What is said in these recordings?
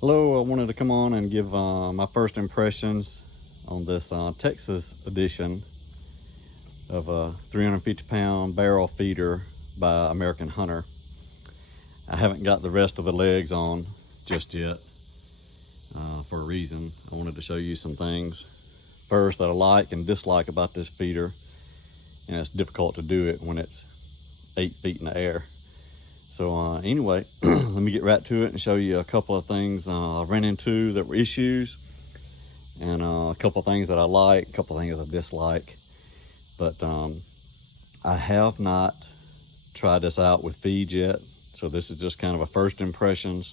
Hello, I wanted to come on and give my first impressions on this Texas edition of a 350-pound barrel feeder by American Hunter. I haven't got the rest of the legs on just yet for a reason. I wanted to show you some things first that I like and dislike about this feeder, and it's difficult to do it when it's 8 feet in the air. So anyway, let me get right to it and show you a couple of things I ran into that were issues, and a couple of things that I like, a couple of things I dislike. But I have not tried this out with feeds yet, so this is just kind of a first impressions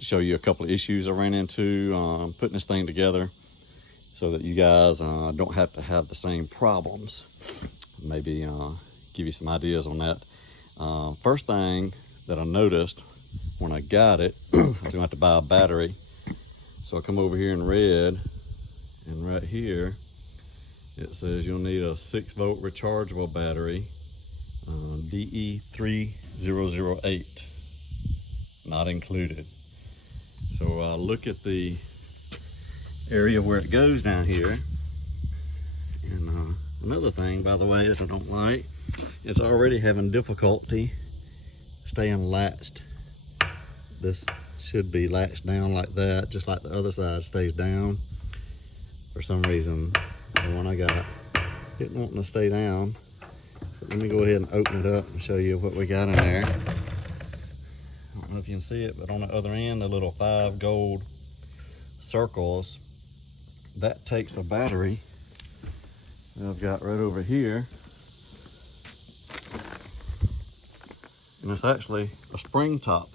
to show you a couple of issues I ran into putting this thing together, so that you guys don't have to have the same problems. Maybe give you some ideas on that. First thing that I noticed when I got it, I was gonna have to buy a battery. So I come over here in red, and right here it says you'll need a 6-volt rechargeable battery, DE3008, not included. So I look at the area where it goes down here, and another thing, by the way, that I don't like, it's already having difficulty staying latched. This should be latched down like that, just like the other side stays down. For some reason, the one I got didn't want to stay down. But let me go ahead and open it up and show you what we got in there. I don't know if you can see it, but on the other end, the little 5 gold circles, that takes a battery that I've got right over here. And it's actually a spring top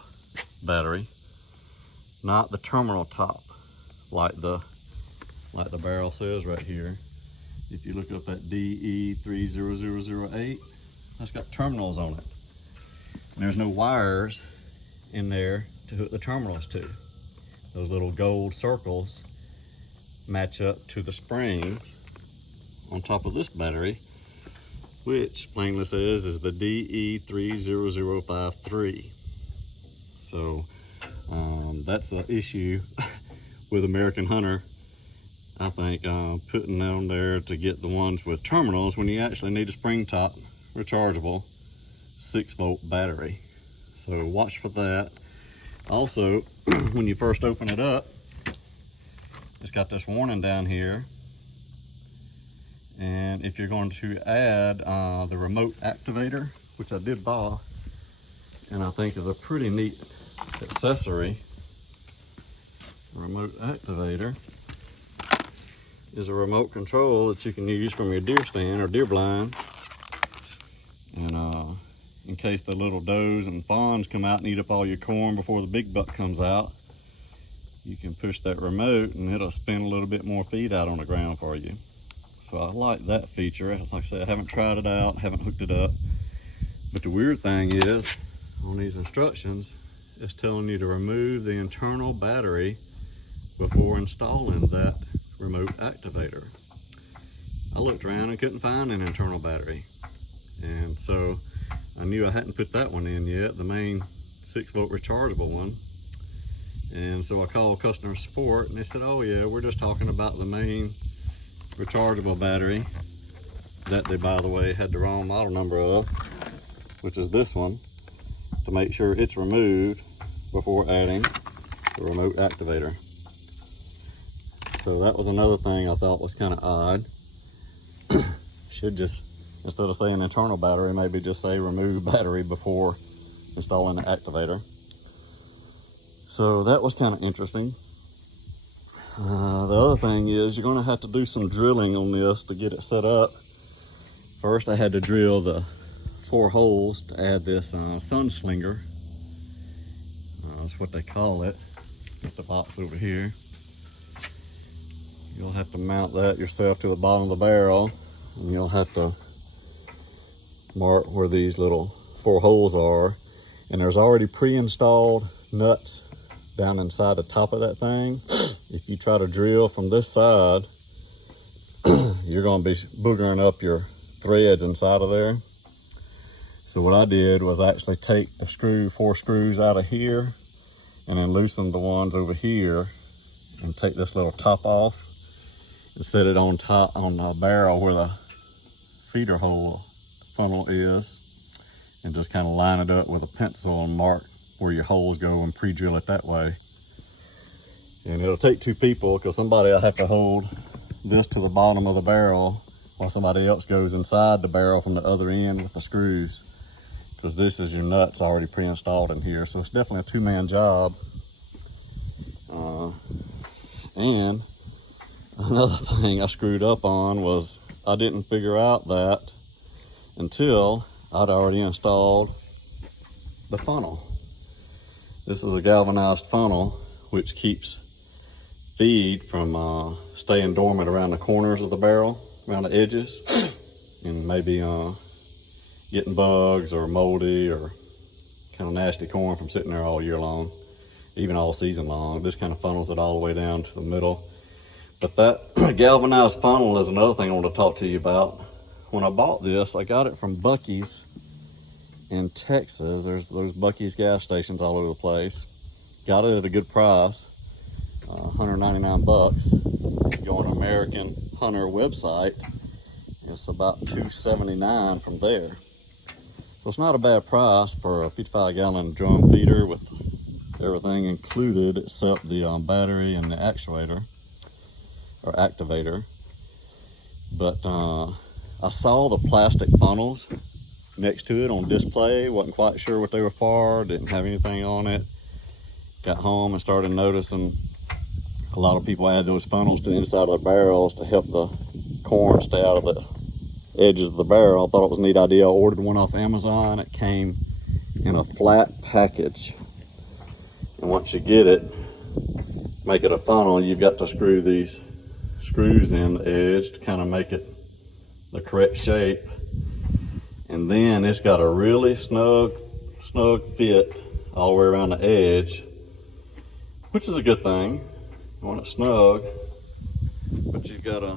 battery, not the terminal top like the barrel says right here. If you look up at DE3008, that's got terminals on it. And there's no wires in there to hook the terminals to. Those little gold circles match up to the springs on top of this battery, which plainly says is the DE30053. So that's an issue with American Hunter, I think, putting on there to get the ones with terminals when you actually need a spring top rechargeable 6-volt battery. So watch for that. Also, when you first open it up, it's got this warning down here. And if you're going to add the remote activator, which I did buy, and I think is a pretty neat accessory, remote activator is a remote control that you can use from your deer stand or deer blind. And in case the little does and fawns come out and eat up all your corn before the big buck comes out, you can push that remote and it'll spin a little bit more feed out on the ground for you. So I like that feature. Like I said, I haven't tried it out, haven't hooked it up. But the weird thing is, on these instructions, it's telling you to remove the internal battery before installing that remote activator. I looked around and couldn't find an internal battery. And so I knew I hadn't put that one in yet, the main 6-volt rechargeable one. And so I called customer support, and they said, oh yeah, we're just talking about the main rechargeable battery that they, by the way, had the wrong model number of, which is this one, to make sure it's removed before adding the remote activator. So that was another thing I thought was kind of odd. Should just, instead of saying internal battery, maybe just say remove battery before installing the activator. So that was kind of interesting. The other thing is you're going to have to do some drilling on this to get it set up. First I had to drill the 4 holes to add this Sunslinger. That's what they call it. Got the box over here. You'll have to mount that yourself to the bottom of the barrel, and you'll have to mark where these little 4 holes are. And there's already pre-installed nuts down inside the top of that thing. If you try to drill from this side, you're going to be boogering up your threads inside of there. So what I did was actually take the 4 screws out of here and then loosen the ones over here and take this little top off and set it on top on the barrel where the feeder hole funnel is, and just kind of line it up with a pencil and mark where your holes go and pre-drill it that way. And it'll take two people, because somebody will have to hold this to the bottom of the barrel while somebody else goes inside the barrel from the other end with the screws, because this is your nuts already pre-installed in here. So it's definitely a two-man job. And another thing I screwed up on was I didn't figure out that until I'd already installed the funnel. This is a galvanized funnel which keeps feed from staying dormant around the corners of the barrel, around the edges, and maybe getting bugs or moldy or kind of nasty corn from sitting there all year long, even all season long. This kind of funnels it all the way down to the middle. But that galvanized funnel is another thing I want to talk to you about. When I bought this, I got it from Buc-ee's in Texas. There's those Buc-ee's gas stations all over the place. Got it at a good price, 199 bucks. Go on American Hunter website, it's about $279 from there. So it's not a bad price for a 55-gallon drum feeder with everything included except the battery and the actuator or activator. But I saw the plastic funnels next to it on display. Wasn't quite sure what they were for, didn't have anything on it. Got home and started noticing a lot of people add those funnels to the inside of the barrels to help the corn stay out of the edges of the barrel. I thought it was a neat idea. I ordered one off Amazon. It came in a flat package. And once you get it, make it a funnel, you've got to screw these screws in the edge to kind of make it the correct shape. And then it's got a really snug fit all the way around the edge, which is a good thing. You want it snug, but you've got to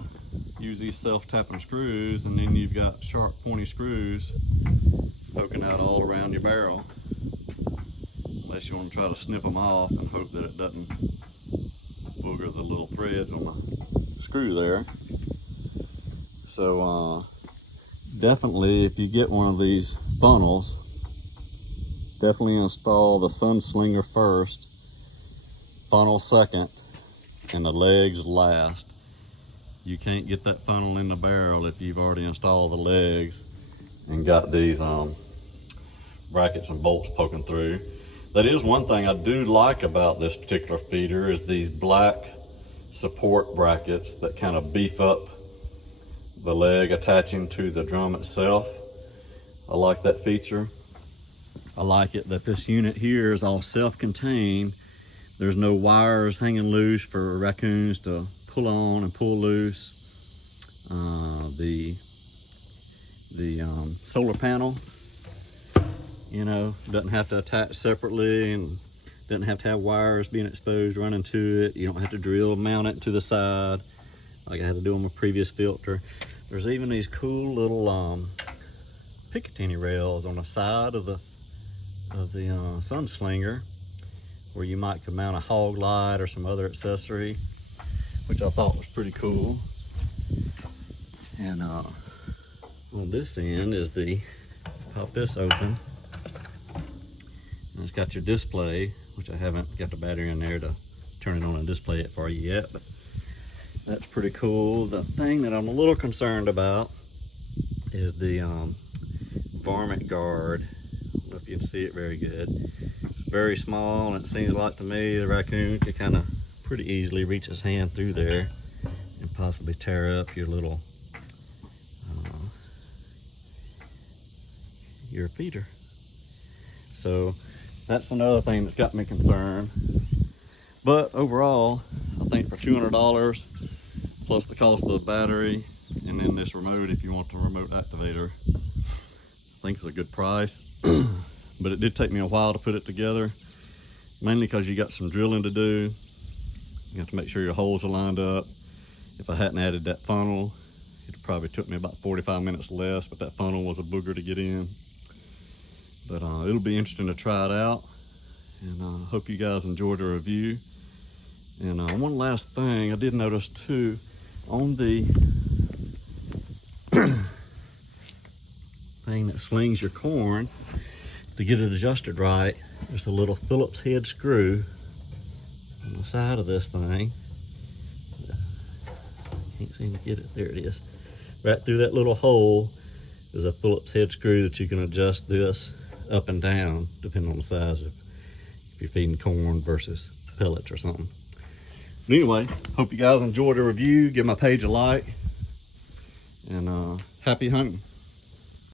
use these self-tapping screws, and then you've got sharp pointy screws poking out all around your barrel, unless you want to try to snip them off and hope that it doesn't booger the little threads on the screw there. So definitely, if you get one of these funnels, definitely install the Sunslinger first, funnel second, and the legs last. You can't get that funnel in the barrel if you've already installed the legs and got these brackets and bolts poking through. That is one thing I do like about this particular feeder, is these black support brackets that kind of beef up the leg attaching to the drum itself. I like that feature. I like it that this unit here is all self-contained. There's no wires hanging loose for raccoons to pull on and pull loose. The solar panel, you know, doesn't have to attach separately and doesn't have to have wires being exposed running to it. You don't have to drill mount it to the side like I had to do on my previous filter. There's even these cool little Picatinny rails on the side of the Sunslinger, where you might could mount a hog light or some other accessory, which I thought was pretty cool. And on this end is pop this open, and it's got your display, which I haven't got the battery in there to turn it on and display it for you yet, but that's pretty cool. The thing that I'm a little concerned about is the varmint guard. I don't know if you can see it very good. It's very small, and it seems like to me the raccoon could kind of pretty easily reach his hand through there and possibly tear up your little your feeder. So that's another thing that's got me concerned. But overall, I think for $200 plus the cost of the battery and then this remote, if you want the remote activator, I think it's a good price. But it did take me a while to put it together, mainly because you got some drilling to do. You have to make sure your holes are lined up. If I hadn't added that funnel, it probably took me about 45 minutes less, but that funnel was a booger to get in. But it'll be interesting to try it out And hope you guys enjoyed the review. And one last thing, I did notice too, on the thing that slings your corn, to get it adjusted right, there's a little Phillips head screw on the side of this thing. Can't seem to get it. There it is. Right through that little hole is a Phillips head screw that you can adjust this up and down depending on the size of if you're feeding corn versus pellets or something. But anyway, hope you guys enjoyed the review. Give my page a like, and happy hunting.